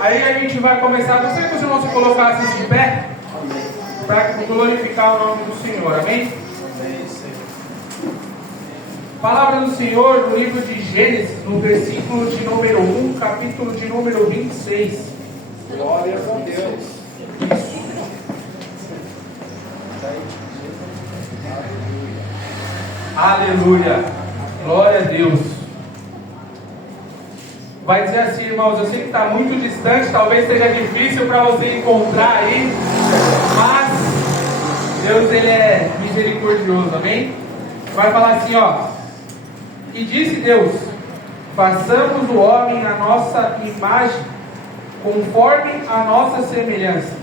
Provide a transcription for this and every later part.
Aí a gente vai começar. Gostaria que os irmãos se colocassem de pé para glorificar o nome do Senhor. Amém? Palavra do Senhor no livro de Gênesis, no versículo de número 1, capítulo de número 26. Glórias a Deus. Aleluia. Glória a Deus. Vai dizer assim, irmãos, eu sei que está muito distante, talvez seja difícil para você encontrar aí, mas Deus, Ele é misericordioso, amém? Vai falar assim, ó: e disse Deus, façamos o homem à nossa imagem, conforme a nossa semelhança,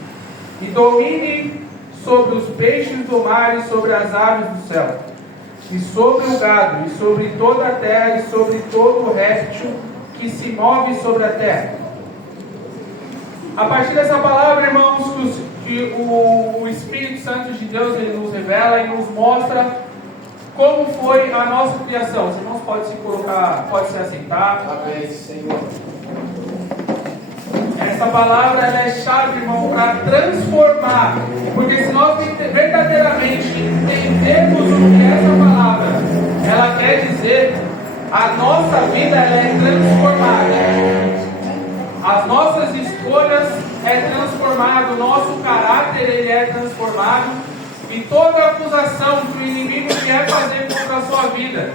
e domine sobre os peixes do mar e sobre as aves do céu, e sobre o gado, e sobre toda a terra, e sobre todo o réptil que se move sobre a terra. A partir dessa palavra, irmãos, que o Espírito Santo de Deus, ele nos revela e nos mostra como foi a nossa criação. Os irmãos podem se colocar, podem se assentar. Amém, Senhor. Essa palavra ela é chave, irmão, para transformar. Porque se nós verdadeiramente entendemos o que essa palavra ela quer dizer, a nossa vida ela é transformada. As nossas escolhas é transformado, o nosso caráter ele é transformado. E toda acusação que o inimigo quer fazer contra a sua vida,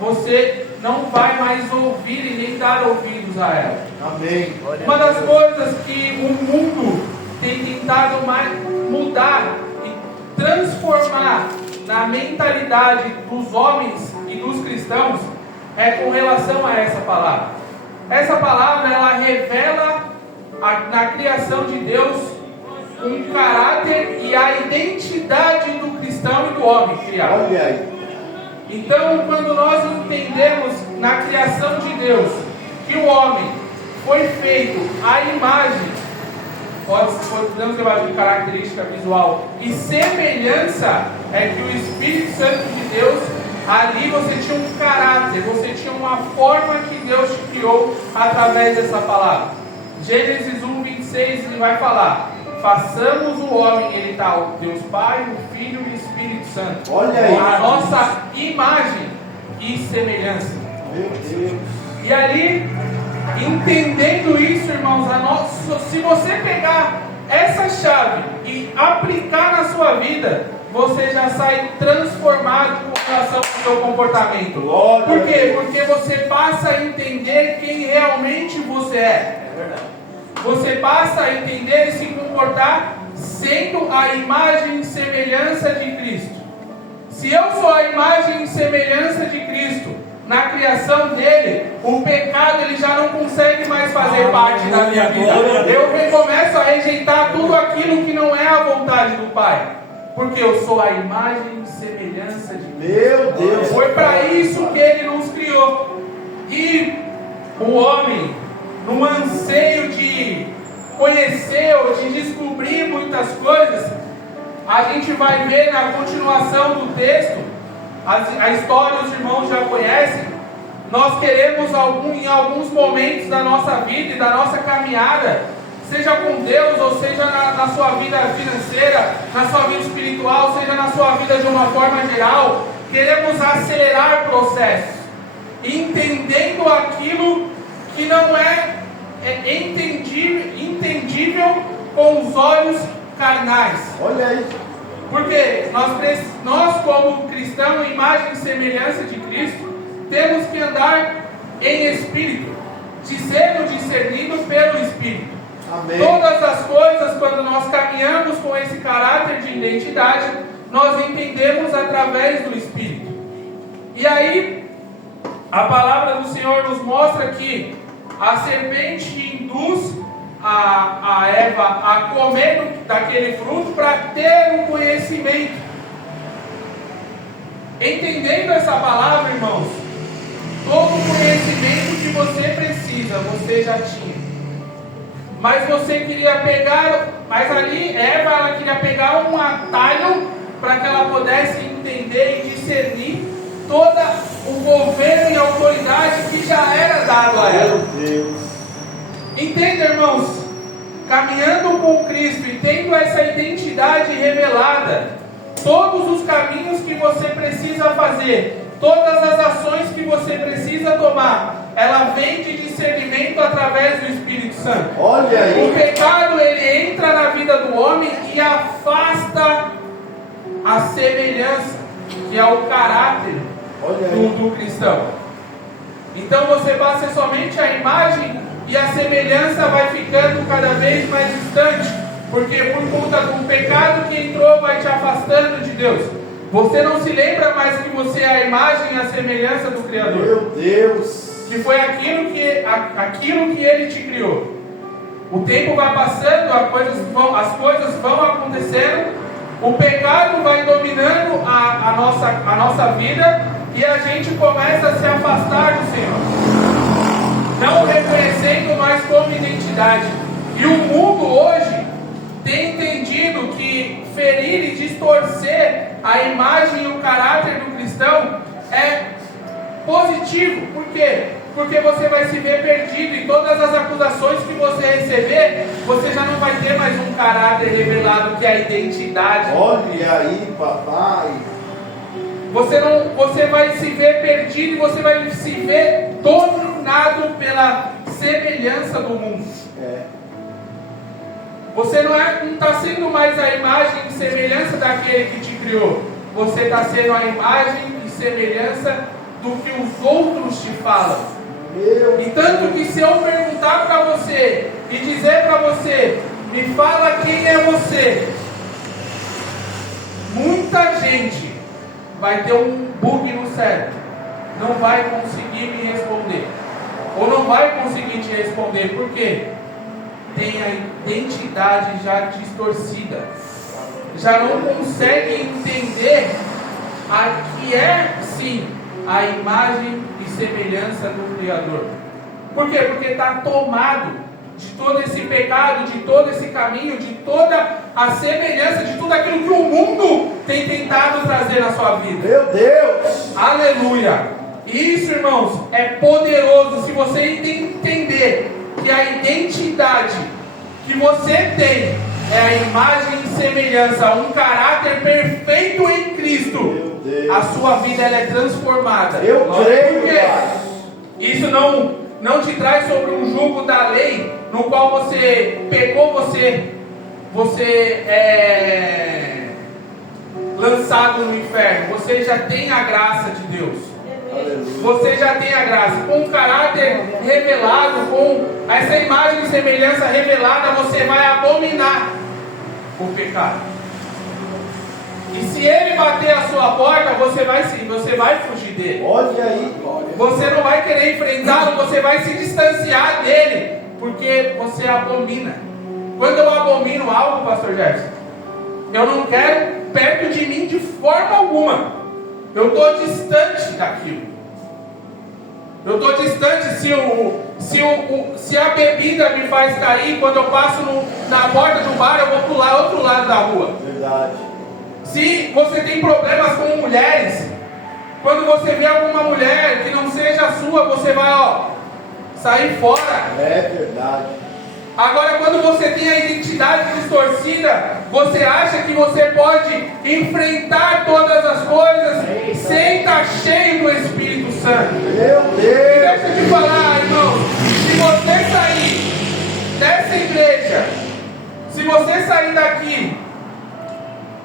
você não vai mais ouvir e nem dar ouvidos a ela. Amém. Uma das coisas que o mundo tem tentado mais mudar e transformar na mentalidade dos homens e dos cristãos é com relação a essa palavra. Essa palavra ela revela na criação de Deus um caráter e a identidade do cristão e do homem criado. Olha aí. Então, quando nós entendemos na criação de Deus que o homem foi feito à imagem, podemos levar de característica visual e semelhança, é que o Espírito Santo de Deus, ali você tinha um caráter, você tinha uma forma que Deus te criou através dessa palavra. Gênesis 1:26 ele vai falar: façamos o homem, ele está o Deus Pai, o Filho e o Espírito Santo. Olha aí. A nossa imagem e semelhança. Meu Deus. E ali, entendendo isso, irmãos, se você pegar essa chave e aplicar na sua vida, você já sai transformado com relação ao seu comportamento. Glória. Por quê? Porque você passa a entender quem realmente você é. É verdade. Você passa a entender e se comportar sendo a imagem e semelhança de Cristo. Se eu sou a imagem e semelhança de Cristo na criação dele, o pecado ele já não consegue mais fazer parte da minha vida. Eu começo a rejeitar tudo aquilo que não é a vontade do Pai, porque eu sou a imagem e semelhança de Cristo. Meu Deus. Foi para isso que ele nos criou. E o homem, no anseio de conhecer ou de descobrir muitas coisas, a gente vai ver na continuação do texto, a história os irmãos já conhecem. Nós queremos em alguns momentos da nossa vida e da nossa caminhada, seja com Deus ou seja na sua vida financeira, na sua vida espiritual, seja na sua vida de uma forma geral, queremos acelerar processos, entendendo aquilo que não é entendível com os olhos carnais. Olha aí. Porque nós como cristãos, imagem e semelhança de Cristo, temos que andar em espírito, sendo discernido pelo Espírito. Amém. Todas as coisas, quando nós caminhamos com esse caráter de identidade, nós entendemos através do Espírito. E aí, a palavra do Senhor nos mostra que a serpente induz a Eva a comer daquele fruto para ter um conhecimento. Entendendo essa palavra, irmãos, todo o conhecimento que você precisa, você já tinha. Mas você queria pegar, mas ali Eva ela queria pegar um atalho para que ela pudesse entender e discernir todo o governo e autoridade que já era dado a ela. Meu Deus. Entenda, irmãos, caminhando com Cristo e tendo essa identidade revelada, todos os caminhos que você precisa fazer, todas as ações que você precisa tomar, ela vem de discernimento através do Espírito Santo. Olha aí. O pecado, ele entra na vida do homem e afasta a semelhança, que é o caráter do cristão. Então você passa somente a imagem e a semelhança vai ficando cada vez mais distante, porque por conta do pecado que entrou vai te afastando de Deus. Você não se lembra mais que você é a imagem e a semelhança do Criador. Meu Deus! Que foi aquilo que Ele te criou. O tempo vai passando, as coisas vão acontecendo, o pecado vai dominando a nossa vida e a gente começa a se afastar do Senhor, não reconhecendo mais como identidade. E o mundo hoje tem entendido que ferir e distorcer a imagem e o caráter do cristão é positivo. Por quê? Porque você vai se ver perdido e todas as acusações que você receber, você já não vai ter mais um caráter revelado, que é a identidade. Olha aí, papai. Você vai se ver perdido e você vai se ver dominado pela semelhança do mundo. Você não está sendo mais a imagem e semelhança daquele que te criou. Você está sendo a imagem e semelhança do que os outros te falam. E tanto que se eu perguntar para você e dizer para você, me fala quem é você, muita gente vai ter um bug no cérebro, não vai conseguir me responder, ou não vai conseguir te responder. Por quê? Tem a identidade já distorcida, já não consegue entender a que é sim a imagem e semelhança do Criador. Por quê? Porque está tomado de todo esse pecado, de todo esse caminho, de toda a semelhança, de tudo aquilo que o mundo tem tentado trazer na sua vida. Meu Deus! Aleluia! Isso, irmãos, é poderoso se você entender que a identidade que você tem é a imagem e semelhança, um caráter perfeito em Cristo. A sua vida ela é transformada. Eu creio. Porque isso não te traz sobre um jugo da lei, no qual você pecou, você é lançado no inferno. Você já tem a graça de Deus. Você já tem a graça, com o caráter revelado, com essa imagem e semelhança revelada, você vai abominar o pecado. E se ele bater a sua porta, você vai fugir dele. Olha aí. Você não vai querer enfrentá-lo, você vai se distanciar dele, porque você abomina. Quando eu abomino algo, pastor Gerson, eu não quero perto de mim de forma alguma. Eu estou distante daquilo. Eu estou distante. Se a bebida me faz cair, quando eu passo na porta do bar, eu vou pular outro lado da rua. Verdade. Se você tem problemas com mulheres, quando você vê alguma mulher que não seja a sua, você vai sair fora. É verdade. Agora, quando você tem a identidade distorcida, você acha que você pode enfrentar todas as coisas sem estar cheio do Espírito Santo. Meu Deus! E deixa eu te falar, irmão, se você sair dessa igreja, se você sair daqui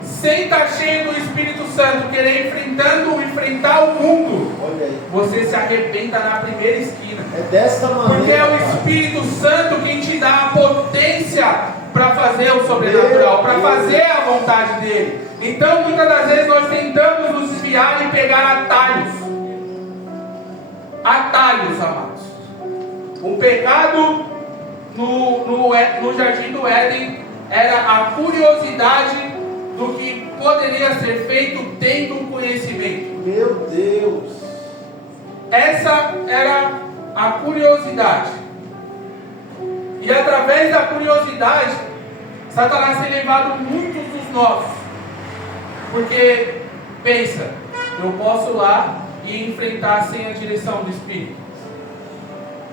sem estar cheio do Espírito Santo, querer enfrentar o mundo, você se arrebenta na primeira esquina. É dessa maneira. Porque é o Espírito Santo quem te dá a potência para fazer o sobrenatural, para fazer a vontade dele. Então, muitas das vezes nós tentamos nos desviar e pegar atalhos. Atalhos, amados. O pecado no Jardim do Éden era a curiosidade do que poderia ser feito tendo conhecimento. Meu Deus! Essa era a curiosidade. E através da curiosidade, Satanás tem levado muitos dos nossos. Porque, pensa, eu posso ir lá e enfrentar sem a direção do Espírito.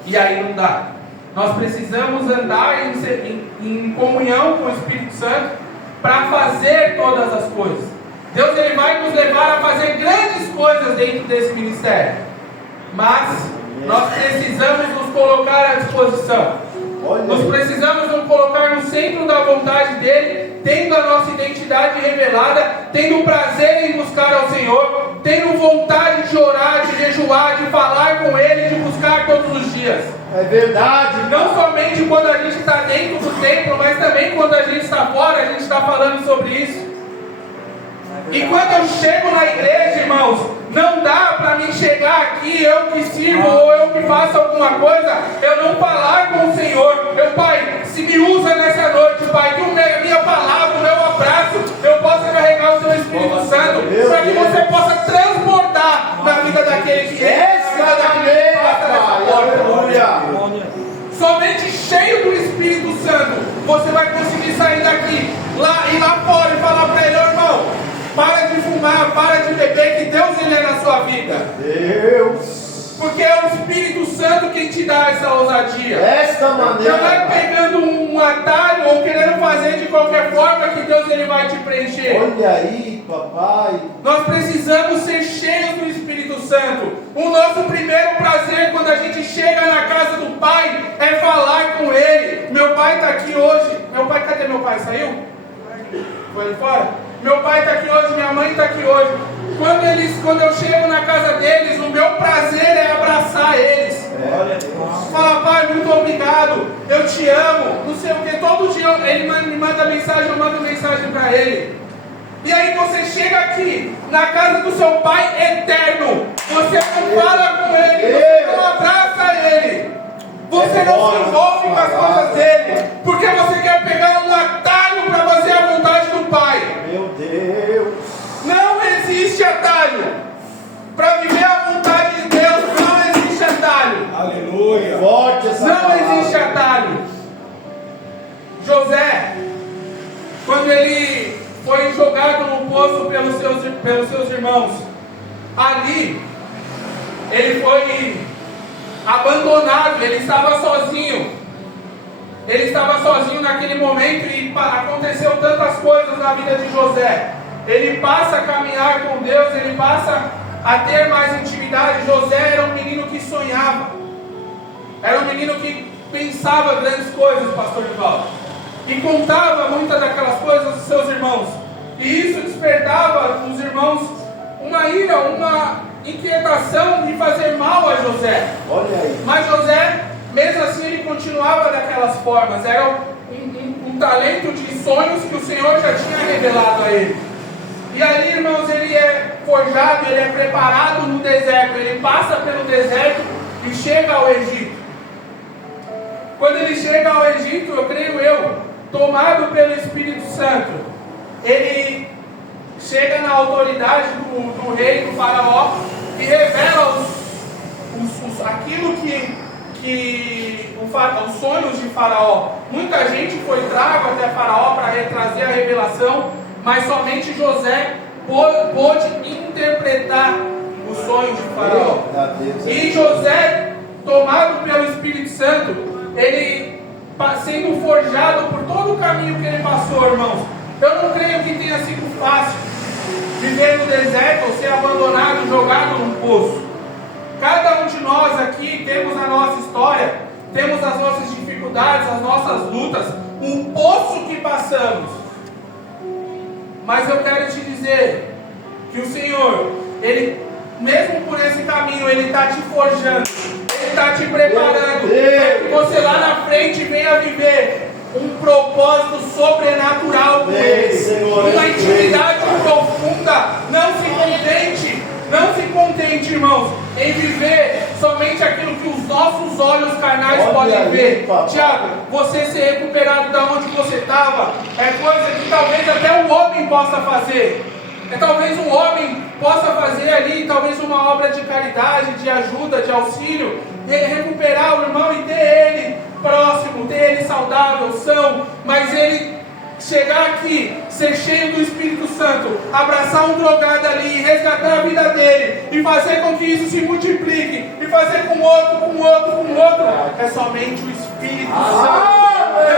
E aí não dá. Nós precisamos andar em comunhão com o Espírito Santo para fazer todas as coisas. Deus ele vai nos levar a fazer grandes coisas dentro desse ministério. Mas nós precisamos nos colocar à disposição. Nós precisamos nos colocar no centro da vontade dele, tendo a nossa identidade revelada, tendo prazer em buscar ao Senhor, tendo vontade de orar, de jejuar, de falar com ele, de buscar todos os dias. É verdade. Não somente quando a gente está dentro do templo, mas também quando a gente está fora, a gente está falando sobre isso. E quando eu chego na igreja, irmãos, não dá para mim chegar aqui, eu que sirvo ou eu que faço alguma coisa, eu não falar com o Senhor. Meu Pai, se me usa nessa noite, Pai, que a minha palavra, o meu abraço, eu possa carregar o Seu Espírito Santo, para que você possa transbordar na vida daquele que é, na vida daquele que passa nessa porta. Somente cheio do Espírito Santo, você vai conseguir sair daqui, ir lá fora e falar para ele: irmão, para de fumar, para de beber, que Deus ele é na sua vida. Deus. Porque é o Espírito Santo quem te dá essa ousadia. Desta maneira. Não é pegando um atalho ou querendo fazer de qualquer forma que Deus ele vai te preencher. Olha aí, papai. Nós precisamos ser cheios do Espírito Santo. O nosso primeiro prazer quando a gente chega na casa do Pai é falar com Ele. Meu pai está aqui hoje. Meu pai, cadê meu pai? Saiu? Foi ali fora? Meu pai está aqui hoje, minha mãe está aqui hoje. Quando eu chego na casa deles, o meu prazer é abraçar eles. Fala: pai, muito obrigado, eu te amo, não sei o que. Todo dia ele me manda mensagem, eu mando mensagem para ele. E aí você chega aqui, na casa do seu pai eterno, você não fala com ele, você não abraça ele, você não se envolve com as coisas dele, porque você quer pegar um atalho para fazer a vontade do Pai. Meu Deus. Não existe atalho. Para viver a vontade de Deus, não existe atalho. Aleluia. Forte essa Não palavra. existe atalho. José, quando ele foi jogado no poço pelos seus irmãos, ali ele foi abandonado, ele estava sozinho. Ele estava sozinho naquele momento e aconteceu tantas coisas na vida de José. Ele passa a caminhar com Deus, ele passa a ter mais intimidade. José era um menino que sonhava, era um menino que pensava grandes coisas, pastor Divaldo, e contava muitas daquelas coisas aos seus irmãos, e isso despertava nos irmãos uma ira, uma inquietação de fazer mal a José. Olha aí. Mas José, mesmo assim, ele continuava daquelas formas. Era um talento de sonhos que o Senhor já tinha revelado a ele. E ali, irmãos, ele é forjado, ele é preparado no deserto. Ele passa pelo deserto e chega ao Egito. Quando ele chega ao Egito, eu creio tomado pelo Espírito Santo, ele chega na autoridade do rei, do faraó, e revela aquilo os sonhos de faraó. Muita gente foi trago até faraó para trazer a revelação, mas somente José pôde interpretar os sonhos de faraó. E José, tomado pelo Espírito Santo, ele sendo forjado por todo o caminho que ele passou, irmãos. Eu não creio que tenha sido fácil viver no deserto ou ser abandonado, jogado num poço. Cada um de nós aqui temos a nossa história, temos as nossas dificuldades, as nossas lutas, o poço que passamos. Mas eu quero te dizer que o Senhor, Ele, mesmo por esse caminho, Ele está te forjando, Ele está te preparando, para que você lá na frente venha viver um propósito sobrenatural com Ele, uma intimidade profunda. Não se contente, irmãos, em viver somente aquilo que os nossos olhos carnais podem ver. Tiago, você ser recuperado da onde você estava é coisa que talvez até o homem possa fazer. Talvez um homem possa fazer ali, talvez uma obra de caridade, de ajuda, de auxílio, recuperar o irmão e ter ele próximo, ter ele saudável, são, mas ele chegar aqui, ser cheio do Espírito Santo, abraçar um drogado ali, resgatar a vida dele e fazer com que isso se multiplique, e fazer com outro, é somente o Espírito Espírito Santo.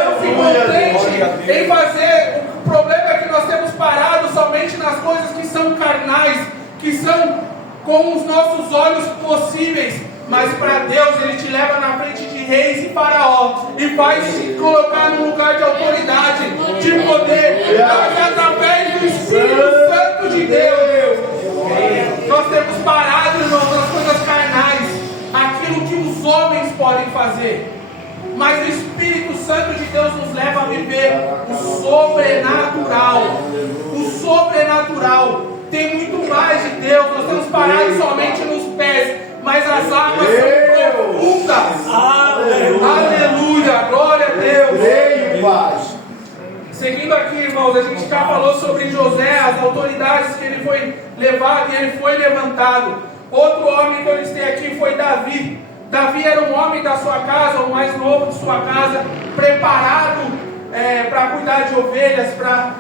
Não se contente em fazer. O problema é que nós temos parado somente nas coisas que são carnais, que são com os nossos olhos possíveis. Mas para Deus, Ele te leva na frente de reis e faraó e vai te colocar num lugar de autoridade, de poder, mas através do Espírito Santo de Deus. Nós temos parado, irmãos, nas coisas carnais, aquilo que os homens podem fazer. Mas o Espírito Santo de Deus nos leva a viver o sobrenatural. O sobrenatural tem muito mais de Deus. Nós temos parado somente nos pés, mas as águas são profundas. Aleluia, glória a Deus. Seguindo aqui, irmãos, a gente já falou sobre José, as autoridades que ele foi levado e ele foi levantado. Outro homem que eu listei aqui foi Davi. Davi era um homem da sua casa, o mais novo de sua casa, preparado para cuidar de ovelhas, para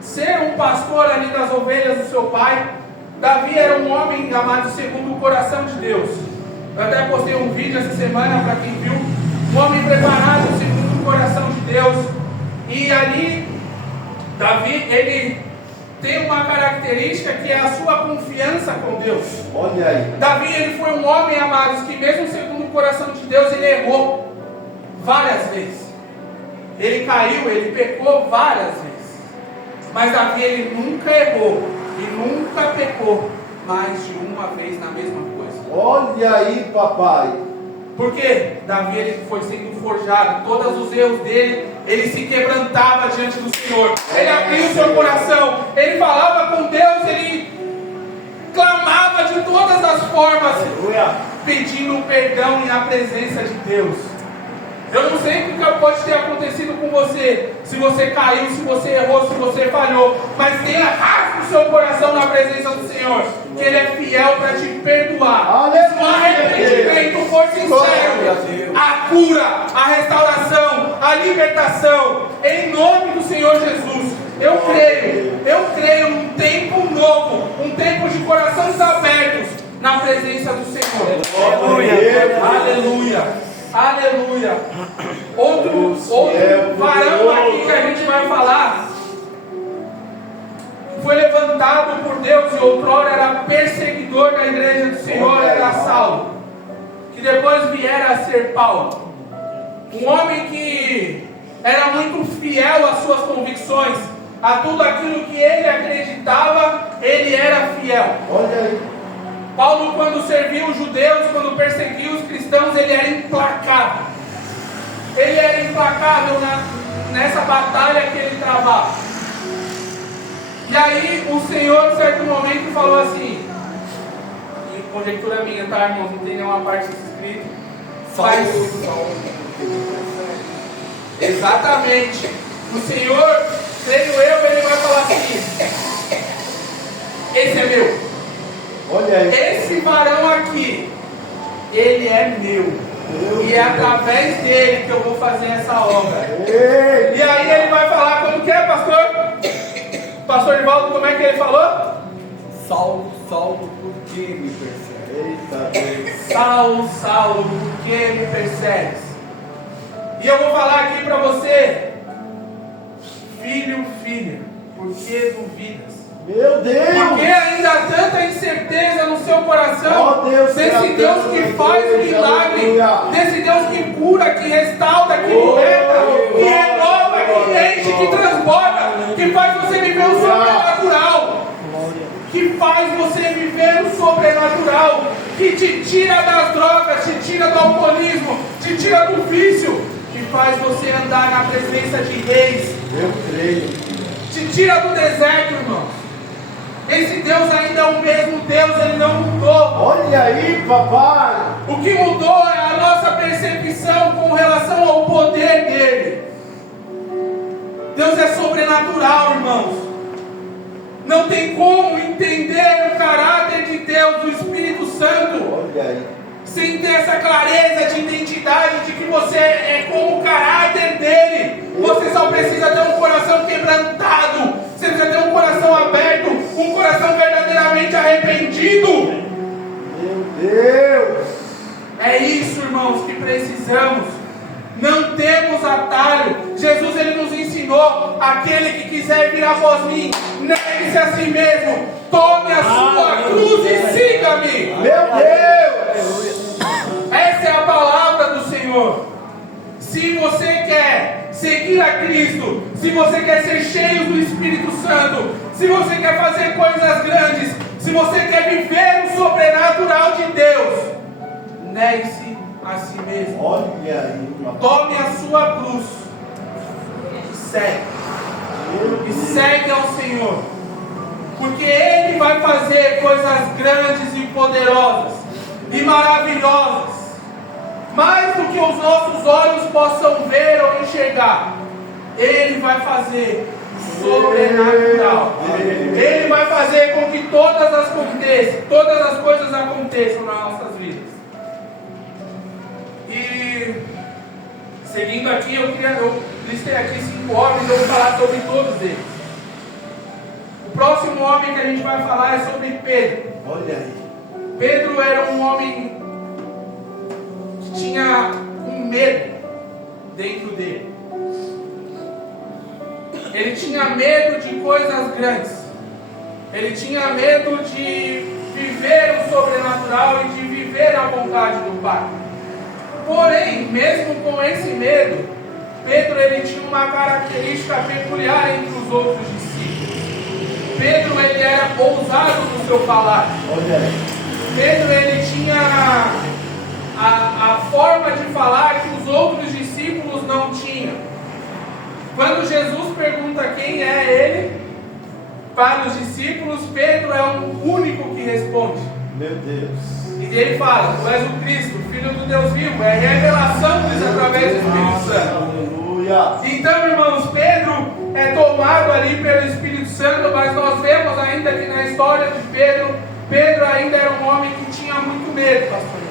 ser um pastor ali das ovelhas do seu pai. Davi era um homem amado segundo o coração de Deus. Eu até postei um vídeo essa semana para quem viu. Um homem preparado segundo o coração de Deus. E ali, Davi, ele tem uma característica que é a sua confiança com Deus. Olha aí. Davi, ele foi um homem, amados, que mesmo segundo o coração de Deus, ele errou várias vezes. Ele caiu, ele pecou várias vezes. Mas Davi, ele nunca errou e nunca pecou mais de uma vez na mesma coisa. Olha aí, papai. Porque Davi, ele foi sendo forjado. Todos os erros dele, ele se quebrantava diante do Senhor. Ele abria o seu coração, ele falava com Deus, ele clamava de todas as formas, pedindo perdão e a presença de Deus. Eu não sei o que pode ter acontecido com você, se você caiu, se você errou, se você falhou, mas tenha rasgue o seu coração na presença do Senhor, que Ele é fiel para te perdoar. Se o arrependimento for sincero, a cura, a restauração, a libertação, em nome do Senhor Jesus. Eu creio num tempo novo, um tempo de corações abertos na presença do Senhor. Aleluia. Aleluia. Outro varão aqui que a gente vai falar foi levantado por Deus e outrora era perseguidor da igreja do Senhor, era Saulo, que depois viera a ser Paulo. Um homem que era muito fiel às suas convicções, a tudo aquilo que ele acreditava, ele era fiel. Olha aí. Paulo, quando servia os judeus, quando perseguia os cristãos, ele era implacável. Ele era implacável nessa batalha que ele travava. E aí o Senhor, em certo momento, falou assim, e conjectura minha, tá, irmãos? Não tem nenhuma parte escrita. Exatamente. O Senhor, creio eu, ele vai falar assim: esse é meu. Olha aí. Esse varão aqui, ele é meu. E é através dele que eu vou fazer essa obra. Ei. E aí ele vai falar como que é, pastor? Pastor Ivaldo, como é que ele falou? Saulo, Saulo, por que me persegue? Eita Deus. Saulo, Saulo, por que me persegues? E eu vou falar aqui para você: filho, filha, por que duvidas? Meu Deus. Porque ainda há tanta incerteza no seu coração, Oh, Deus, desse Deus que faz o milagre, desse Deus que cura, que restaura, que liberta, que renova, que enche, que transborda, que faz você viver o sobrenatural, que faz você viver o sobrenatural, que te tira das drogas, te tira do alcoolismo, te tira do vício, que faz você andar na presença de reis. Eu creio. Te tira do deserto, irmão. Esse Deus ainda é o mesmo Deus, Ele não mudou. Olha aí, papai. O que mudou é a nossa percepção com relação ao poder dEle. Deus é sobrenatural, irmãos. Não tem como entender o caráter de Deus, do Espírito Santo, Olha aí. sem ter essa clareza de identidade, de que você é com o caráter dEle. Você só precisa ter um coração quebrantado, você precisa ter um coração aberto, um coração verdadeiramente arrependido. Meu Deus. É isso, irmãos, que precisamos. Não temos atalho. Jesus, ele nos ensinou: aquele que quiser vir após mim, negue-se a si mesmo, tome a sua cruz e siga-me. Meu Deus! Essa é a palavra do Senhor. Se você quer seguir a Cristo, se você quer ser cheio do Espírito Santo, se você quer fazer coisas grandes, se você quer viver o sobrenatural de Deus, negue-se a si mesmo. Olha aí. Tome a sua cruz e segue. E segue ao Senhor. Porque Ele vai fazer coisas grandes e poderosas e maravilhosas. Mais do que os nossos olhos possam ver ou enxergar. Ele vai fazer sobrenatural. Ele vai fazer com que todas as coisas aconteçam nas nossas vidas. E seguindo aqui, eu listei aqui 5 homens, eu vou falar sobre todos eles. O próximo homem que a gente vai falar é sobre Pedro. Olha aí. Pedro era um homem que tinha um medo dentro dele. Ele tinha medo de coisas grandes. Ele tinha medo de viver o sobrenatural e de viver a vontade do Pai. Porém, mesmo com esse medo, Pedro ele tinha uma característica peculiar entre os outros discípulos. Pedro ele era ousado no seu falar. Olha aí. Pedro ele tinha a forma de falar que os outros discípulos não tinham. Quando Jesus pergunta quem é ele, para os discípulos, Pedro é o único que responde. Meu Deus. E ele fala: tu és o Cristo, Filho do Deus vivo. É revelação disso através do Espírito Santo. Aleluia. Então, irmãos, Pedro é tomado ali pelo Espírito Santo, mas nós vemos ainda que na história de Pedro, Pedro ainda era um homem que tinha muito medo, pastor.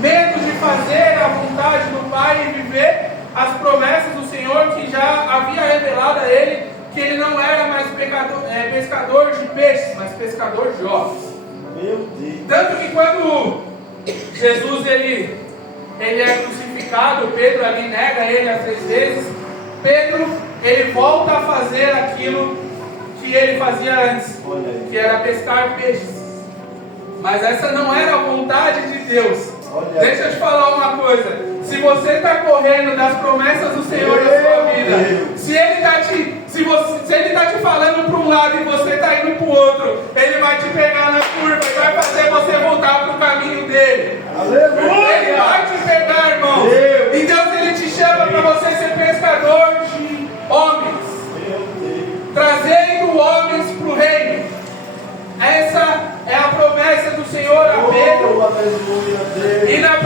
Medo de fazer a vontade do Pai e viver as promessas do Senhor que já havia revelado a ele, que ele não era mais pescador de peixes, mas pescador de homens. Meu Deus. Tanto que quando Jesus ele é crucificado, Pedro ali nega ele as 3 vezes, Pedro ele volta a fazer aquilo que ele fazia antes, que era pescar peixes. Mas essa não era a vontade de Deus. Deixa eu te falar uma coisa: se você está correndo das promessas do Senhor na sua vida, se Ele está te falando para um lado e você está indo para o outro, Ele vai te pegar na curva e vai fazer você voltar para o caminho dele. Aleluia. Ele vai te pegar, irmão. E Deus ele te chama para você ser pescador de homens, trazendo homens para o reino. Essa é a promessa do Senhor a Pedro. E na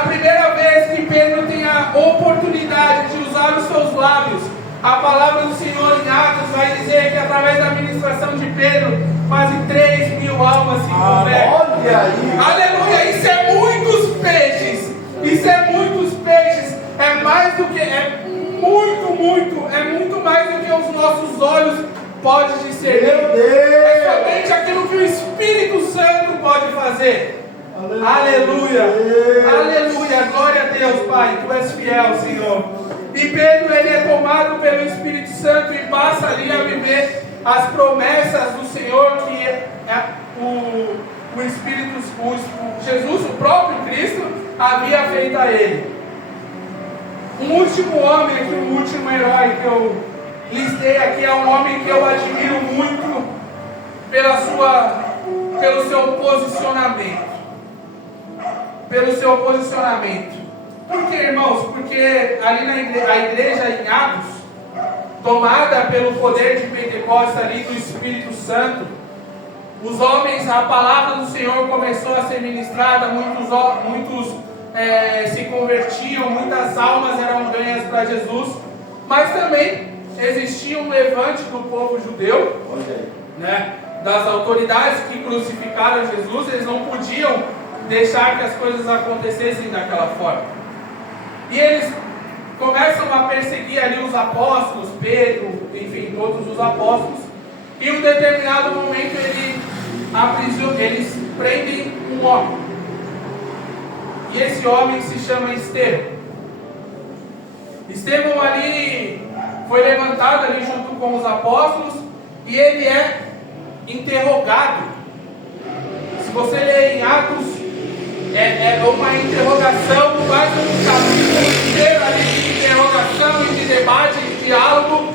primeira vez que Pedro tem a oportunidade de usar os seus lábios, a palavra do Senhor em Atos vai dizer que através da ministração de Pedro, quase 3.000 almas se convertem. Aleluia! Isso é muitos peixes. Isso é muitos peixes. É mais do que, é muito mais do que os nossos olhos podem discernir. É somente aquilo que o Espírito Santo pode fazer. Aleluia! Aleluia! Glória a Deus, Pai. Tu és fiel, Senhor. E Pedro ele é tomado pelo Espírito Santo e passa ali a viver as promessas do Senhor que o Espírito, Jesus, o próprio Cristo, havia feito a ele. Um último homem aqui, um último herói que eu listei aqui é um homem que eu admiro muito pelo seu posicionamento. Pelo seu posicionamento. Por que, irmãos? Porque ali a igreja em Atos, tomada pelo poder de Pentecostes ali do Espírito Santo, os homens, a palavra do Senhor começou a ser ministrada, muitos se convertiam, muitas almas eram ganhas para Jesus, mas também existia um levante do povo judeu, né, das autoridades que crucificaram Jesus. Eles não podiam deixar que as coisas acontecessem daquela forma. E eles começam a perseguir ali os apóstolos, Pedro, enfim, todos os apóstolos. E em um determinado momento eles prendem um homem. E esse homem se chama Estevão. Estevão ali foi levantado ali junto com os apóstolos e ele é interrogado. Se você ler em Atos, é uma interrogação, quase um capítulo inteiro ali de interrogação e de debate, de diálogo,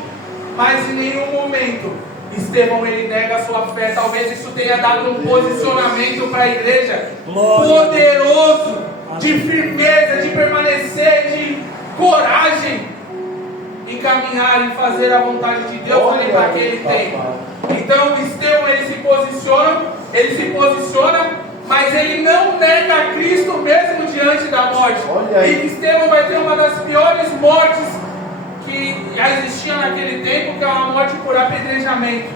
mas em nenhum momento Estevão ele nega a sua fé. Talvez isso tenha dado um posicionamento para a igreja poderoso, de firmeza, de permanecer, de coragem em caminhar e fazer a vontade de Deus ali para aquele tempo. Então Estevão ele se posiciona, mas ele não nega Cristo mesmo diante da morte. E Estevão vai ter uma das piores mortes que já existia naquele tempo, que é uma morte por apedrejamento.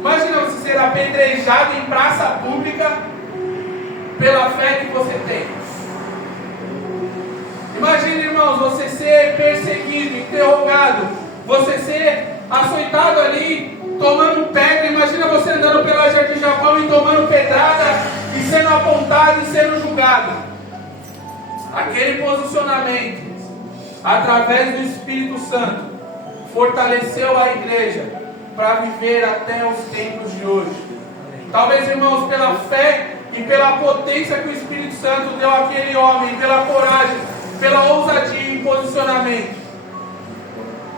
Imagina você ser apedrejado em praça pública pela fé que você tem. Imagina, irmãos, você ser perseguido, interrogado, você ser açoitado ali, tomando pedra. Imagina você andando pela Jardim Japão e tomando pedrada e sendo apontado e sendo julgado. Aquele posicionamento, através do Espírito Santo, fortaleceu a igreja para viver até os tempos de hoje. Talvez, irmãos, pela fé e pela potência que o Espírito Santo deu àquele homem, pela coragem, pela ousadia e posicionamento,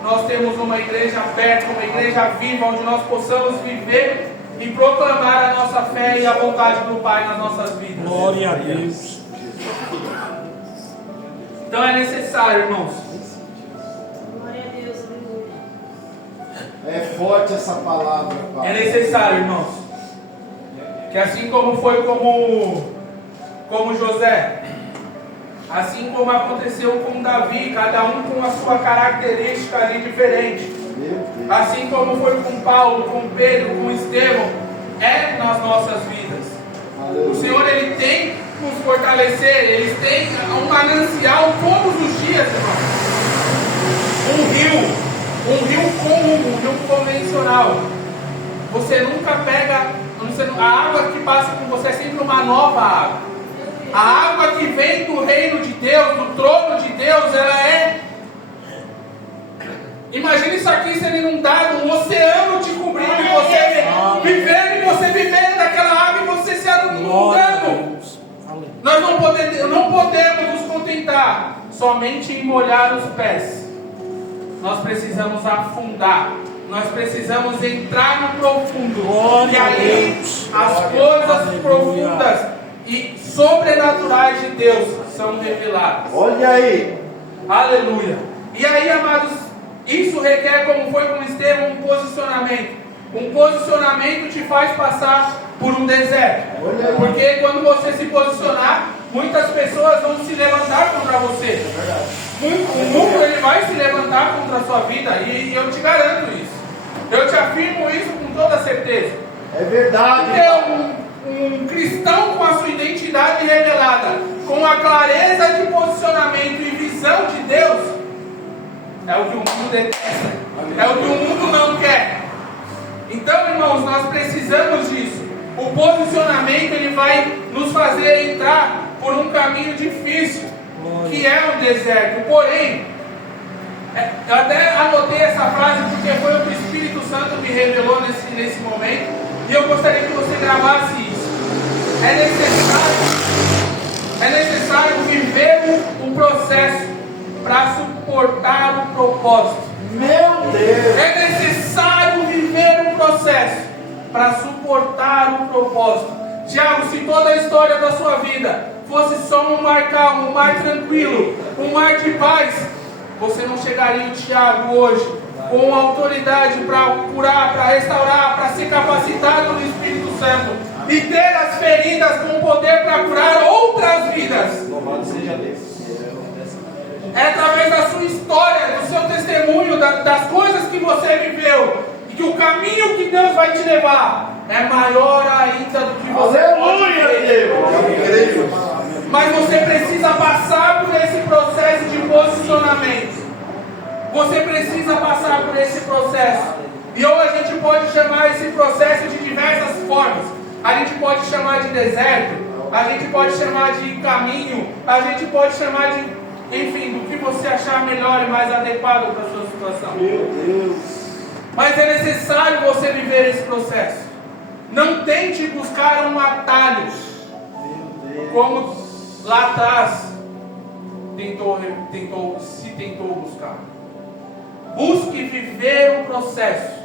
nós temos uma igreja aberta, uma igreja viva, onde nós possamos viver e proclamar a nossa fé e a vontade do Pai nas nossas vidas. Glória a Deus. Então é necessário, irmãos. Glória a Deus, aleluia. É forte essa palavra, Pai. É necessário, irmãos, que assim como foi como José, assim como aconteceu com Davi, cada um com a sua característica ali diferente, assim como foi com Paulo, com Pedro, com Estevão, é nas nossas vidas. O Senhor ele tem que nos fortalecer, Ele tem um manancial todos os dias, irmão. Um rio comum, um rio convencional. Você nunca pega, a água que passa com você é sempre uma nova água. A água que vem do reino de Deus, do trono de Deus, ela é... Imagina isso aqui sendo inundado, um oceano te cobrindo, e você vivendo, e você vivendo daquela água, e você se inundando. Nós não podemos nos contentar somente em molhar os pés. Nós precisamos afundar. Nós precisamos entrar no profundo. E aí as coisas profundas e sobrenaturais de Deus são reveladas. Olha aí. Aleluia. E aí, amados, isso requer, como foi com Estevão, um posicionamento. Um posicionamento te faz passar por um deserto. Porque quando você se posicionar, muitas pessoas vão se levantar contra você. O mundo ele vai se levantar contra a sua vida. E eu te garanto isso. Eu te afirmo isso com toda certeza. É verdade. Porque um cristão com a sua identidade revelada, com a clareza de posicionamento e visão de Deus, é o que o mundo detesta. É o que o mundo não quer. Então, irmãos, nós precisamos disso. O posicionamento ele vai nos fazer entrar por um caminho difícil, que é um deserto. Porém, eu até anotei essa frase porque foi o que o Espírito Santo me revelou nesse momento, e eu gostaria que você gravasse isso. É necessário viver um processo para suportar o propósito. Meu Deus. É necessário viver um processo para suportar o propósito. Tiago, se toda a história da sua vida fosse só um mar calmo, um mar tranquilo, um mar de paz, você não chegaria em Tiago hoje com autoridade para curar, para restaurar, para ser capacitado no Espírito Santo e ter as feridas com poder para curar outras vidas. Louvado seja Deus. É através da sua história, do seu testemunho, das coisas que você viveu, e que o caminho que Deus vai te levar é maior ainda do que você pode ver. Mas você precisa passar por esse processo de posicionamento. Você precisa passar por esse processo. E hoje a gente pode chamar esse processo de diversas formas. A gente pode chamar de deserto, a gente pode chamar de caminho, a gente pode chamar de, enfim, do que você achar melhor e mais adequado para a sua situação. Meu Deus. Mas é necessário você viver esse processo. Não tente buscar um atalho, como lá atrás se tentou buscar. Busque viver o processo,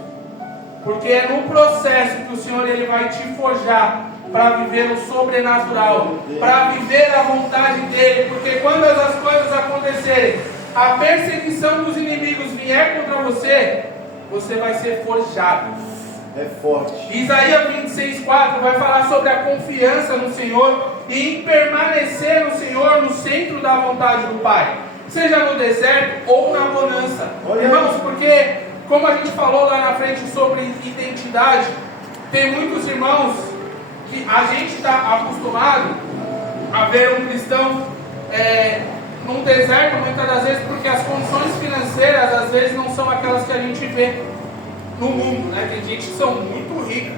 porque é no processo que o Senhor ele vai te forjar para viver o sobrenatural, para viver a vontade dele. Porque quando as coisas acontecerem, a perseguição dos inimigos vier contra você, você vai ser forjado. É forte. Isaías 26:4 vai falar sobre a confiança no Senhor e em permanecer no Senhor, no centro da vontade do Pai, seja no deserto ou na bonança. Irmãos, porque como a gente falou lá na frente sobre identidade, tem muitos irmãos que a gente está acostumado a ver um cristão num deserto muitas das vezes, porque as condições financeiras às vezes não são aquelas que a gente vê no mundo, né? Tem gente que são muito rica,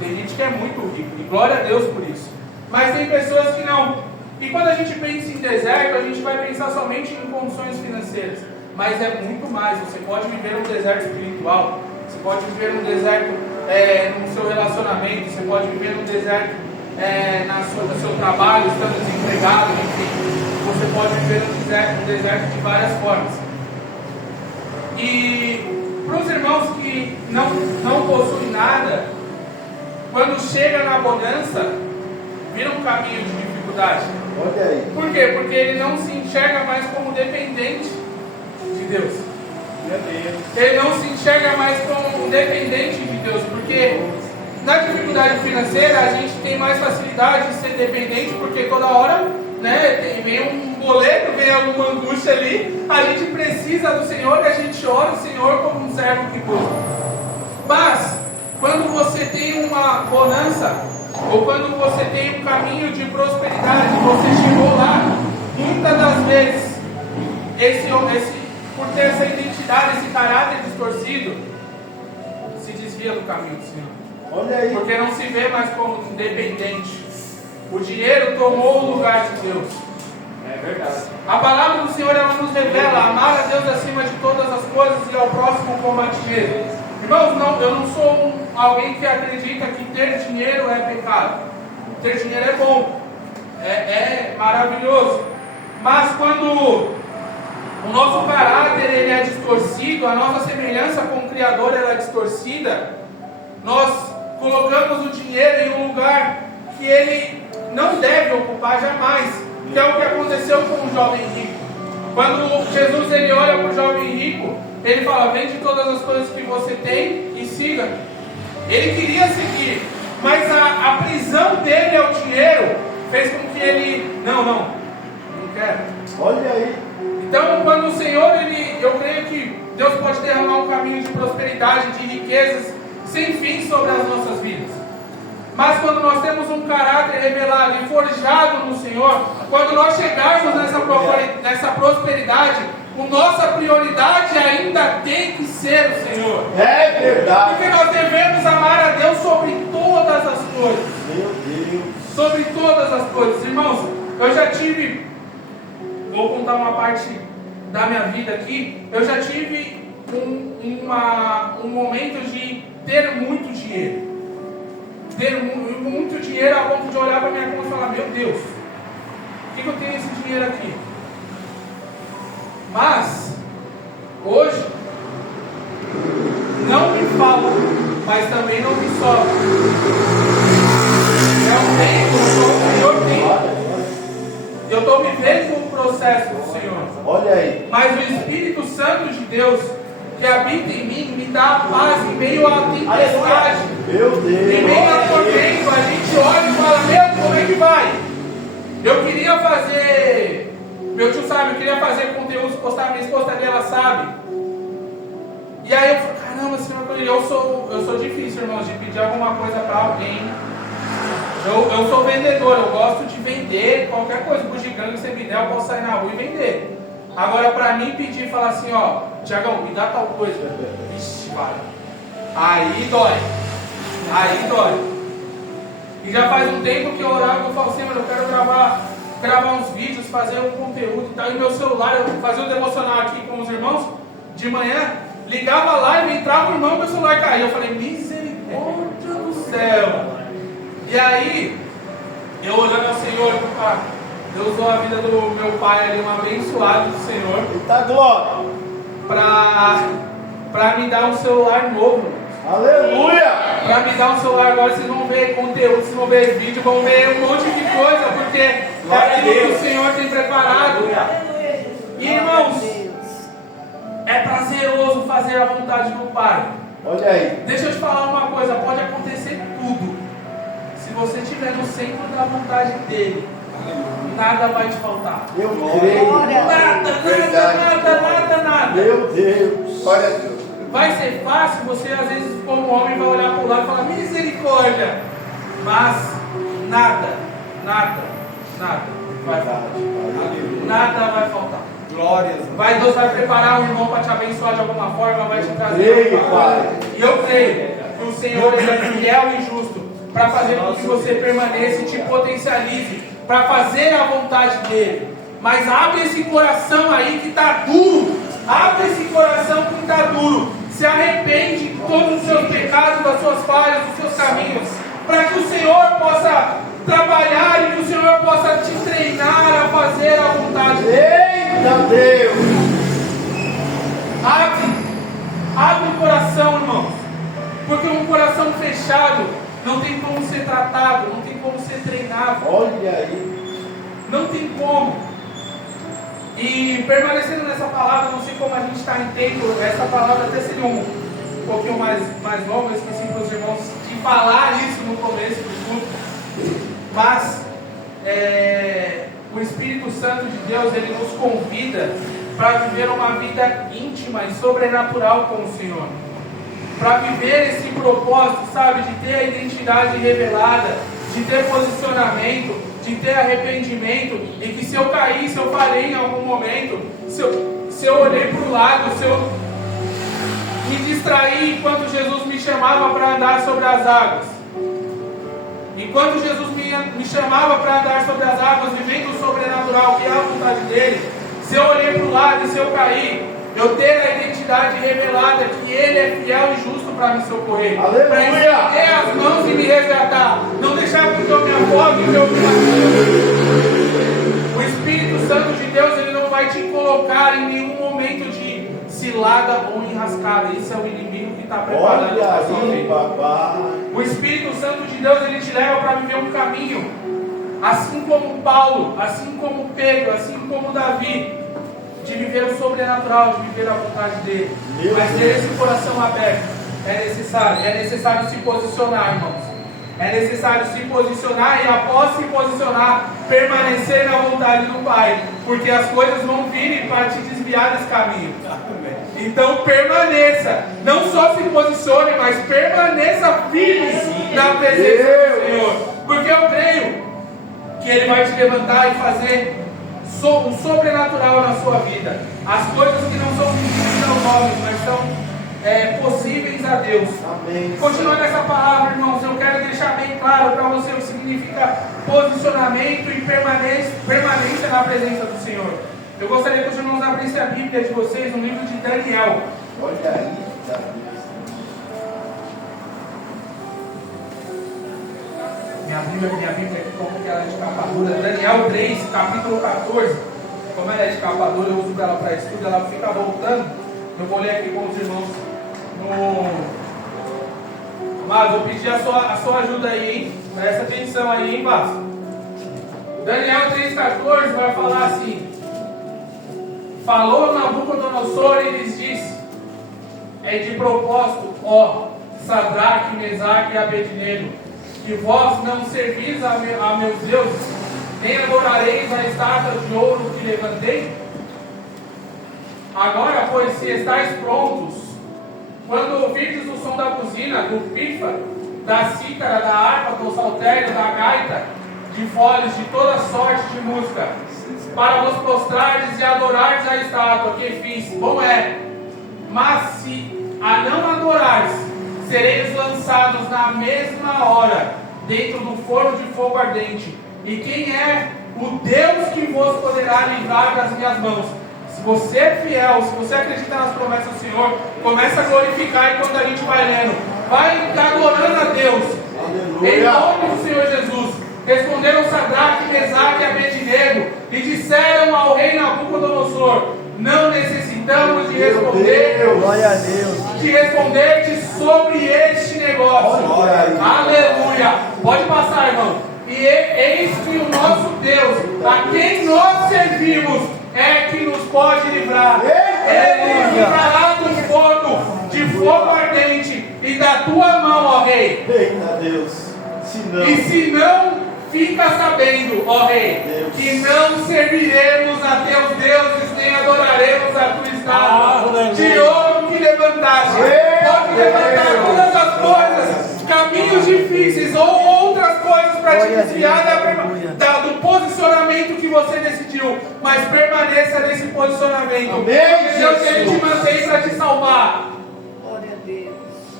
tem gente que é muito rica, e glória a Deus por isso. Mas tem pessoas que não. E quando a gente pensa em deserto, a gente vai pensar somente em condições financeiras. Mas é muito mais. Você pode viver um deserto espiritual, você pode viver um deserto no seu relacionamento, você pode viver um deserto no seu trabalho, estando desempregado, enfim. Você pode viver um deserto de várias formas. E para os irmãos que não possuem nada, quando chega na bonança, vira um caminho de dificuldade. Olha aí. Por quê? Porque ele não se enxerga mais como dependente de Deus. Ele não se enxerga mais como dependente de Deus, porque na dificuldade financeira a gente tem mais facilidade de ser dependente, porque toda hora, né, vem um boleto, vem alguma angústia ali, a gente precisa do Senhor e a gente ora o Senhor como um servo que busca. Mas quando você tem uma bonança, ou quando você tem um caminho de prosperidade, você chegou lá, muitas das vezes, por ter essa identidade, esse caráter distorcido, se desvia do caminho do Senhor. Olha aí. Porque não se vê mais como independente. O dinheiro tomou o lugar de Deus. É verdade. A palavra do Senhor ela nos revela amar a Deus acima de todas as coisas e ao próximo como a ti mesmo. Irmãos, eu não sou alguém que acredita que ter dinheiro é pecado. Ter dinheiro é bom, é maravilhoso. Mas quando o nosso caráter ele é distorcido, a nossa semelhança com o Criador ela é distorcida, nós colocamos o dinheiro em um lugar que ele não deve ocupar jamais, que é o que aconteceu com o jovem rico. Quando Jesus ele olha para o jovem rico, ele fala: vende todas as coisas que você tem e siga. Ele queria seguir, mas a prisão dele ao dinheiro fez com que ele não quero. Olha aí. Então, quando o Senhor, eu creio que Deus pode derramar um caminho de prosperidade, de riquezas sem fim sobre as nossas vidas. Mas quando nós temos um caráter revelado e forjado no Senhor, quando nós chegarmos nessa prosperidade, a nossa prioridade ainda tem que ser o Senhor. É verdade. Porque nós devemos amar a Deus sobre todas as coisas. Meu Deus. Sobre todas as coisas. Irmãos, eu já tive, vou contar uma parte da minha vida aqui, eu já tive um momento de ter muito dinheiro. Ter muito dinheiro a ponto de olhar para minha conta e falar: meu Deus, por que eu tenho esse dinheiro aqui? Mas, hoje, não me falta, mas também não me sobra. É um tempo, o Senhor tem. Eu estou vivendo um processo do Senhor. Olha aí. Mas o Espírito Santo de Deus, que habita em mim, me dá a paz em meio à tempestade. Meu Deus. Em meio ao tormento, a gente olha e fala: meu, como é que vai? Eu queria fazer... Meu tio sabe, eu queria fazer conteúdo, postar, minha esposa dela sabe. E aí eu falei: caramba, Senhor, eu sou difícil, irmãos, de pedir alguma coisa para alguém. Eu sou vendedor, eu gosto de vender qualquer coisa. Bugiganga, se você me der, eu posso sair na rua e vender. Agora, para mim pedir e falar assim: ó, Tiagão, me dá tal coisa. Vixe, vai. Aí dói. E já faz um tempo que eu orava, eu falo, Senhor, eu quero gravar uns vídeos, fazer um conteúdo e tal. E meu celular, eu fazia o devocional aqui com os irmãos, de manhã, ligava a live, entrava o irmão, meu celular caía. Eu falei, misericórdia do céu. E aí, eu orando ao Senhor, Deus usou a vida do meu pai ali, um abençoado do Senhor. Eita glória! Para me dar um celular novo. Aleluia! Para me dar um celular agora, vocês vão ver conteúdo, vocês vão ver vídeo, vão ver um monte de coisa, porque é aquilo que o Senhor tem preparado. E irmãos, é prazeroso fazer a vontade do Pai. Olha aí. Deixa eu te falar uma coisa, pode acontecer tudo. Se você estiver no centro da vontade dele, nada vai te faltar. Eu creio. Nada. Meu Deus. Glória a Deus. Vai ser fácil, você às vezes como homem vai olhar para o lado e falar misericórdia. Mas nada vai faltar. Nada vai faltar. Glórias. Deus vai preparar um irmão para te abençoar de alguma forma, vai te trazer. Creio, Pai. E eu creio que o Senhor é fiel e justo para fazer com que você permaneça e te potencialize para fazer a vontade dele. Mas abre esse coração aí que está duro. Abre esse coração que está duro. Se arrepende de todos os seus pecados, das suas falhas, dos seus caminhos, para que o Senhor possa trabalhar e que o Senhor possa te treinar a fazer a vontade dele. Eita Deus! Abre o coração, irmãos, porque um coração fechado não tem como ser tratado, não tem como ser treinado. Olha aí. Não tem como. E permanecendo nessa palavra, não sei como a gente está em tempo, essa palavra até seria um pouquinho mais longa, eu esqueci para os irmãos de falar isso no começo do culto, mas o Espírito Santo de Deus, ele nos convida para viver uma vida íntima e sobrenatural com o Senhor, para viver esse propósito, sabe, de ter a identidade revelada, de ter posicionamento, de ter arrependimento, e que se eu cair, se eu falhei em algum momento, se eu olhei para o lado, se eu me distraí enquanto Jesus me chamava para andar sobre as águas, enquanto Jesus me chamava para andar sobre as águas, vivendo o sobrenatural, que é a vontade dele, se eu olhei para o lado e se eu cair, eu ter a identidade revelada que Ele é fiel e justo para me socorrer, para estender as mãos e me resgatar, não deixar que eu me afogue, que eu me O Espírito Santo de Deus, ele não vai te colocar em nenhum momento de cilada ou enrascada. Isso é o inimigo que está preparando a sua vida. O Espírito Santo de Deus, ele te leva para viver um caminho, assim como Paulo, assim como Pedro, assim como Davi, de viver o sobrenatural, de viver a vontade dele. Mas ter esse coração aberto é necessário se posicionar, irmãos. É necessário se posicionar e após se posicionar, permanecer na vontade do Pai, porque as coisas vão vir para te desviar desse caminho. Então permaneça, não só se posicione, mas permaneça firme na presença do Senhor, porque eu creio que Ele vai te levantar e fazer o sobrenatural na sua vida, as coisas que não são visíveis aos homens, mas são possíveis a Deus. Amém. Continuando essa palavra, irmãos, eu quero deixar bem claro para você o que significa posicionamento e permanência na presença do Senhor. Eu gostaria que os irmãos abrissem a Bíblia de vocês no livro de Daniel. Olha aí, Minha Bíblia aqui, como que ela é de capa dura, Daniel 3, capítulo 14. Como ela é de capa dura, eu uso ela para estudo, ela fica voltando. Eu vou ler aqui com os irmãos Mas vou pedir a sua ajuda aí, hein? Presta atenção aí, hein, Vasco? Daniel 3,14 vai falar assim: falou Nabucodonosor e lhes disse: é de propósito, ó Sadraque, Mesaque e Abednego, que vós não servis a meus deuses, nem adorareis a estátua de ouro que levantei? Agora, pois, se estáis prontos, quando ouvirdes o som da buzina, do pífaro, da cítara, da harpa, do saltério, da gaita, de foles, de toda sorte de música, para vos prostrardes e adorardes a estátua que fiz, bom é. Mas se a não adorares, sereis lançados na mesma hora dentro do forno de fogo ardente. E quem é o Deus que vos poderá livrar das minhas mãos? Se você é fiel, se você acredita nas promessas do Senhor, começa a glorificar enquanto a gente vai lendo. Vai adorando a Deus. Aleluia. Em nome do Senhor Jesus. Responderam Sadraque, Mesaque e Abednego e disseram ao rei Nabucodonosor: não necessitamos de responder-te sobre este negócio. Aleluia. Pode passar, irmão. E eis que o nosso Deus, a quem nós servimos, é que nos pode livrar. Ele nos livrará do forno de fogo ardente e da tua mão, ó rei. Eita Deus. E se não, fica sabendo, ó rei, Deus, que não serviremos a teus deuses, nem adoraremos a tua estátua de ouro que levantaste. Pode levantar todas as coisas, caminhos difíceis ou outras coisas para te desviar do posicionamento que você decidiu, mas permaneça nesse posicionamento. Porque Deus ele te mantém para te salvar. Glória a Deus.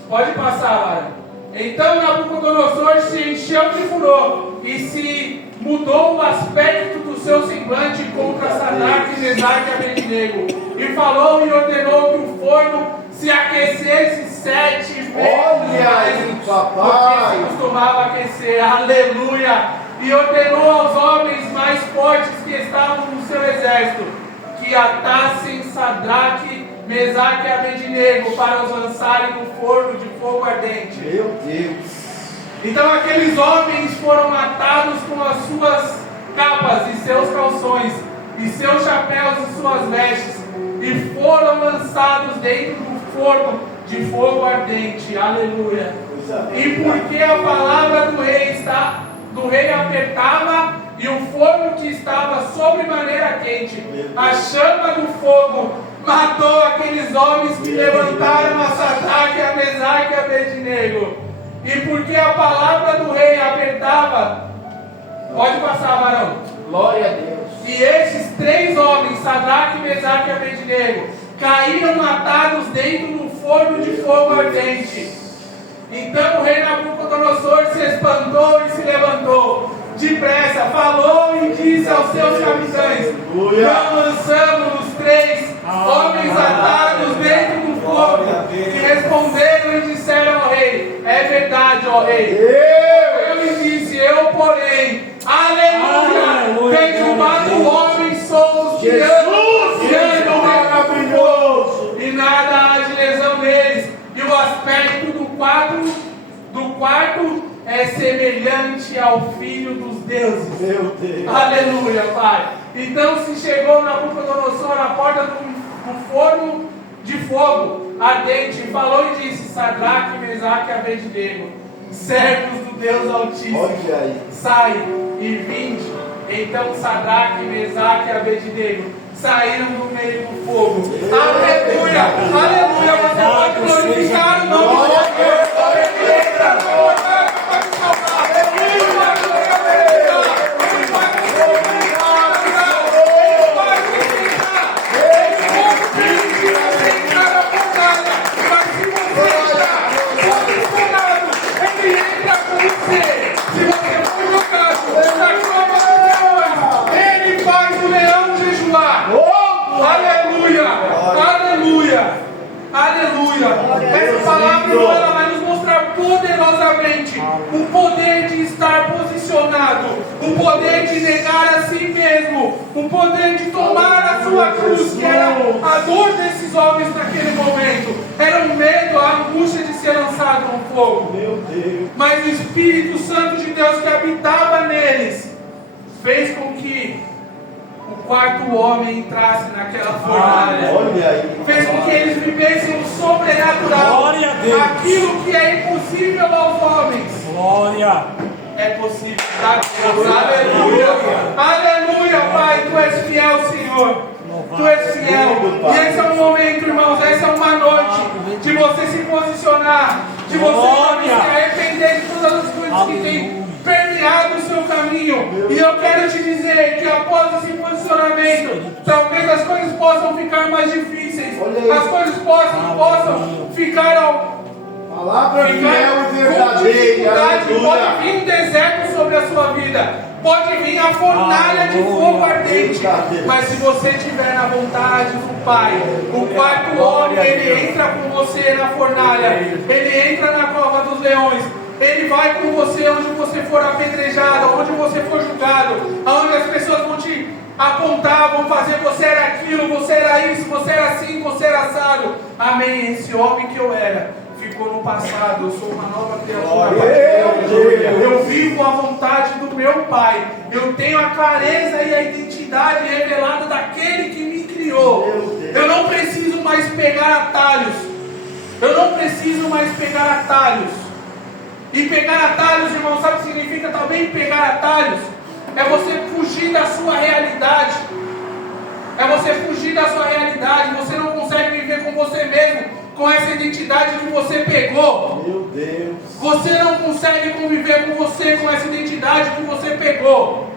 Pode passar, Lara. Então Nabucodonosor se encheu de furor e se mudou o aspecto do seu semblante contra Sadraque, Mesaque e Abednego, e falou e ordenou que o forno se aquecesse 7 vezes mais do que se costumava aquecer. Aleluia! E ordenou aos homens mais fortes que estavam no seu exército que atassem Sadraque, Mesaque e Abednego para os lançarem no forno de fogo ardente. Meu Deus. Então aqueles homens foram matados com as suas capas e seus calções, e seus chapéus e suas vestes, e foram lançados dentro do forno de fogo ardente. Aleluia. E porque a palavra do rei apertava, e o forno que estava sobremaneira quente, a chama do fogo matou aqueles homens que levantaram a Sadraque, a Mesaque e a Abednego. E porque a palavra do rei apertava, pode passar, varão. Glória a Deus. E esses 3 homens, Sadraque, Mesaque e Abednego, caíram matados dentro do forno de fogo ardente. Então o rei Nabucodonosor se espantou e se levantou depressa, falou e disse aos seus capitães: não lançamos os 3 homens atados dentro do fogo. E responderam e disseram ao rei: é verdade, ó rei. Eu lhe disse: eu porém, aleluia, vejo 4 homens soltos de ano maravilhoso, e nada há de lesão neles, e o aspecto do quarto é semelhante ao filho dos deuses. Meu Deus. Aleluia, Pai. Então se chegou Nabucodonosor à porta do forno de fogo ardente, e falou e disse: Sadraque, Mesaque e Abednego, servos do Deus Altíssimo, Olha aí. sai e vinde. Então Sadraque, Mesaque e Abednego saíram do meio do fogo. Aleluia, aleluia. Você pode glorificar o nome de Deus. Essa palavra ela vai nos mostrar poderosamente o poder de estar posicionado, o poder de negar a si mesmo, o poder de tomar a sua cruz, que era a dor desses homens naquele momento, era o medo, a angústia de ser lançado no fogo. Meu Deus. Mas o Espírito Santo de Deus que habitava neles fez com que o 4º homem entrasse naquela fornalha. Olha aí. Fez com que eles vivessem o sobrenatural. Glória a Deus. Aquilo que é impossível aos homens Glória. é possível a Deus. Aleluia. Aleluia, Pai. Tu és fiel, Senhor. Tu és fiel. E esse é um momento, irmãos. Essa é uma noite de você se posicionar, de você se arrepender de todas as coisas que tem permeado o seu caminho. E eu quero te dizer que após esse posicionamento, talvez as coisas possam ficar mais difíceis, as coisas possam ficar Palavra Ficar fiel e com verdadeira. dificuldade, pode Aleluia. vir um deserto sobre a sua vida. Pode vir a fornalha de fogo ardente, mas se você estiver na vontade do Pai, o quarto homem, ele entra com você na fornalha, ele entra na cova dos leões, ele vai com você onde você for apedrejado, onde você for julgado, onde as pessoas vão te apontar, vão fazer você era aquilo, você era isso, você era assim, você era assado. Amém. Esse homem que eu era ficou no passado, eu sou uma nova criatura. Eu vivo a vontade do meu Pai. Eu tenho a clareza e a identidade revelada daquele que me criou. Eu não preciso mais pegar atalhos. Eu não preciso mais pegar atalhos. E pegar atalhos, irmão, sabe o que significa também pegar atalhos? É você fugir da sua realidade. É você fugir da sua realidade. Você não consegue viver com você mesmo, com essa identidade que você pegou. Meu Deus. Você não consegue conviver com você, com essa identidade que você pegou.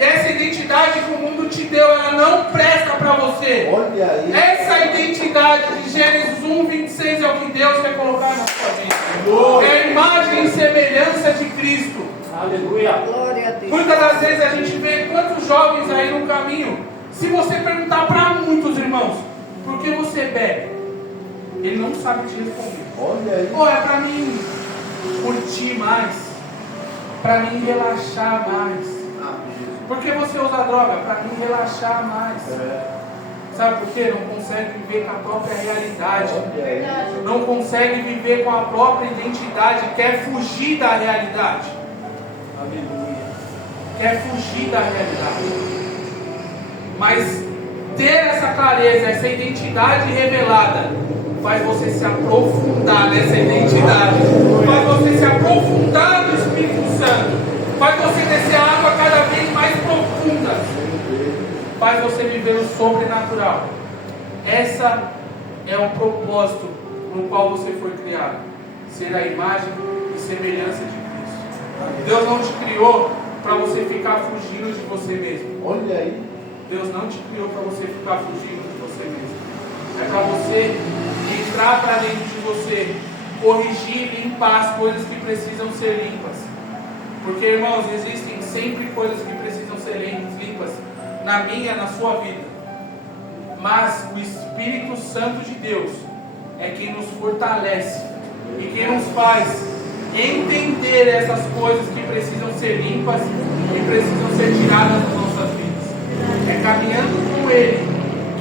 Essa identidade que o mundo te deu, ela não presta para você. Olha aí. Essa identidade de Gênesis 1:26 é o que Deus quer colocar na sua vida. É a imagem e semelhança de Cristo. Aleluia. Glória a Deus. Muitas das vezes a gente vê quantos jovens aí no caminho. Se você perguntar para muitos irmãos, por que você bebe? Ele não sabe te responder. Olha aí. Ou é para mim curtir mais, para mim relaxar mais. Por que você usa droga? Para mim relaxar mais. Sabe por quê? Não consegue viver com a própria realidade. Verdade. Não consegue viver com a própria identidade. Quer fugir da realidade. Aleluia. Quer fugir da realidade. Mas ter essa clareza, essa identidade revelada, faz você se aprofundar nessa identidade, faz você se aprofundar no Espírito Santo, faz você descer a água cada vez mais profunda, faz você viver o sobrenatural. Essa é o propósito no qual você foi criado, ser a imagem e semelhança de Cristo. Deus não te criou para você ficar fugindo de você mesmo. Olha aí. Deus não te criou para você ficar fugindo de você mesmo. É para você entrar para dentro de você, corrigir e limpar as coisas que precisam ser limpas. Porque, irmãos, existem sempre coisas que precisam ser limpas na minha, na sua vida. Mas o Espírito Santo de Deus é quem nos fortalece e quem nos faz entender essas coisas que precisam ser limpas e precisam ser tiradas das nossas vidas. É caminhando com Ele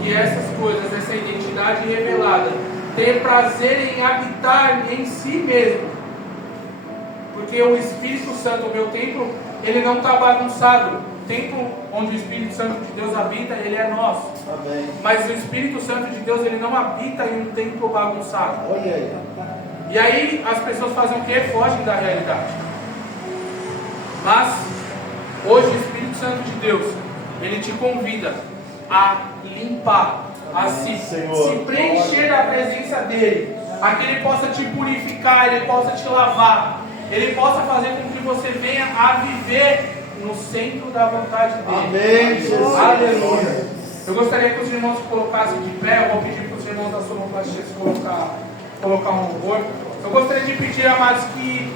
que essas coisas, essa identidade revelada, tem prazer em habitar em si mesmo. Porque o Espírito Santo, o meu templo, ele não está bagunçado. O templo onde o Espírito Santo de Deus habita, ele é nosso. Amém. Mas o Espírito Santo de Deus, ele não habita em um templo bagunçado. Olha aí. E aí as pessoas fazem o quê? Fogem da realidade. Mas hoje o Espírito Santo de Deus, ele te convida a limpar, a se preencher da presença dele, a que ele possa te purificar, ele possa te lavar, ele possa fazer com que você venha a viver no centro da vontade dele. Amém, Jesus. Aleluia. Eu gostaria que os irmãos se colocassem de pé. Eu vou pedir para os irmãos da sonoplastia se colocar um louvor. Eu gostaria de pedir, amados, que